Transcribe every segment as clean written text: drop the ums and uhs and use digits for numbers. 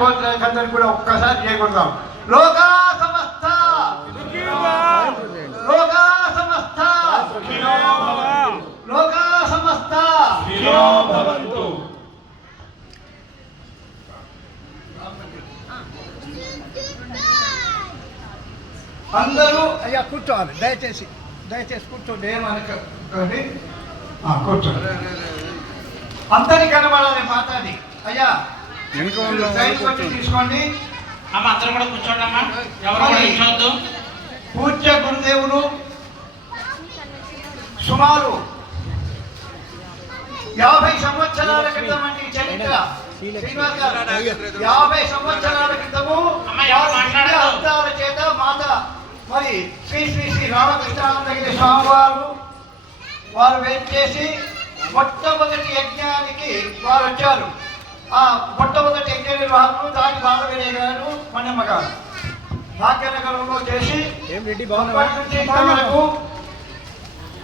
కోరికలందరూ కూడా ఒక్కసారి చేయకూడదాం. లోకా సమస్త లోకా సమస్త లోకా సమస్త అందరూ అయ్యా కూర్చోవాలి. దయచేసి కూర్చోండి. ఏమనుకోండి, కూర్చోండి. అందరి కనబడాలి మాట్లాడి. అయ్యా తీసుకోండి. అందరూ కూడా కూర్చోండి అమ్మా. ఎవరు పూజ్య గురుదేవులు సుమారు 50 సంవత్సరాల క్రితం అండి చరిత్ర. 50 సంవత్సరాల క్రితము అర్థాల చేత మాత మరి శ్రీ శ్రీ శ్రీ రామకృష్ణానందగిరి స్వామి వారు వేచేసి మొట్టమొదటి యజ్ఞానికి వారు వచ్చారు. ఆ మొట్టమొదటి యజ్ఞ నిర్వాహకులు దాని బాలవీరయ్య గారు, మన్నమ్మ గారు భాగ్యనగరంలో చేసి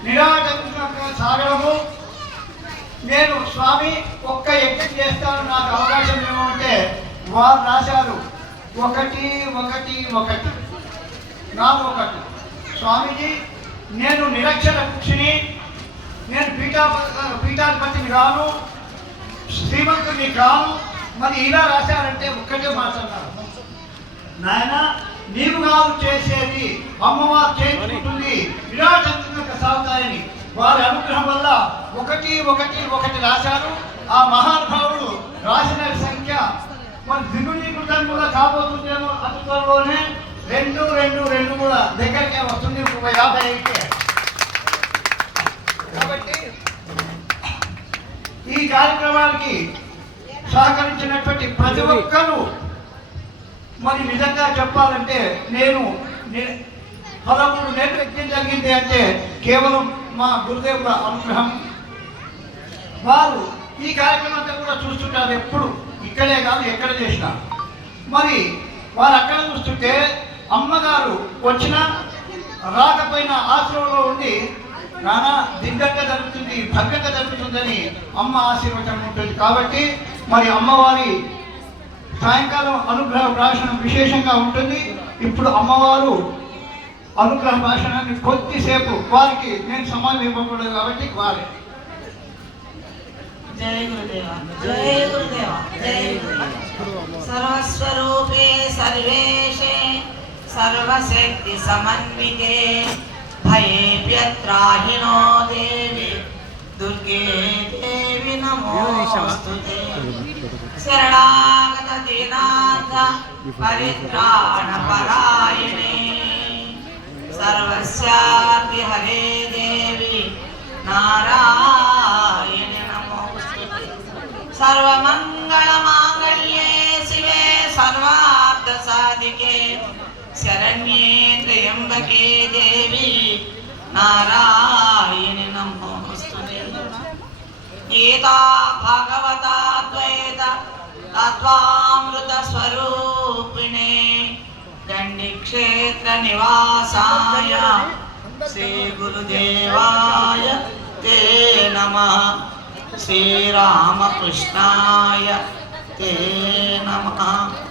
నిరాటంకంగా సాగడము. నేను స్వామి ఒక్క యజ్ఞం చేస్తాను, నాకు అవకాశం ఏమంటే వారు రాశారు 1 1 1 1 స్వామీజీ నేను నిరక్షర కుక్షిని, నేను పీఠాధిపతిని కాను, శ్రీమంతుని కాను, మరి ఇలా రాశారంటే ఒక్కటే మాట్లాడారు. నాయన నీవు కాదు చేసేది, అమ్మవారు చేయించుకుంటుంది, విరాటంగా సాగుతాయని వారి అనుగ్రహం వల్ల 1 1 1 రాశారు. ఆ మహానుభావుడు రాసిన సంఖ్య మన దిగునీకృతం కూడా కాబోతుందేమో. అందులోనే 2 2 2 కూడా దగ్గరకే వస్తుంది. 50 అయితే కాబట్టి ఈ కార్యక్రమానికి సహకరించినటువంటి ప్రతి ఒక్కరూ మరి నిజంగా చెప్పాలంటే నేను 13 నెలలు యజ్ఞం జరిగింది అంటే కేవలం మా గురుదేవుల అనుగ్రహం. వారు ఈ కార్యక్రమం అంతా కూడా చూస్తుంటారు ఎప్పుడు, ఇక్కడే కాదు ఎక్కడ చేసినా. మరి వారు అక్కడ చూస్తుంటే అమ్మగారు వచ్చినా రాకపోయినా ఆశ్రమంలో ఉండి నానా దిగ్గంగా జరుగుతుంది, భద్రంగా జరుగుతుందని అమ్మ ఆశీర్వచనం ఉంటుంది. కాబట్టి మరి అమ్మవారి సాయంకాలం అనుగ్రహ భాషణం విశేషంగా ఉంటుంది. ఇప్పుడు అమ్మవారు అనుగ్రహ భాషణాన్ని కొద్దిసేపు వారికి నేను సమయం ఇవ్వకూడదు కాబట్టి వారే. జై గురుదేవ జై గురుదేవ జై సర్వస్వరూపే సర్వేశే సర్వశక్తి సమన్వితే భయేభ్యత్రాహినో దేవి దుర్గే దేవి నమోస్తుతే శరణాగత దీనార్థ పరిత్రాణ పరాయణే సర్వస్యార్తి హరే దేవి నారాయణ నమోస్తుతే సర్వమంగళ మాంగళ్యే శివే సర్వార్థ సాధికే శరణ్యే త్రయంబకే దేవి నారాయణ నమోస్తుతే గీతా భగవతా ద్వైత తత్వామృత స్వరూపిణే దండి క్షేత్ర నివాసాయ శ్రీ గురుదేవాయ తే నమః శ్రీరామకృష్ణాయ తే నమః.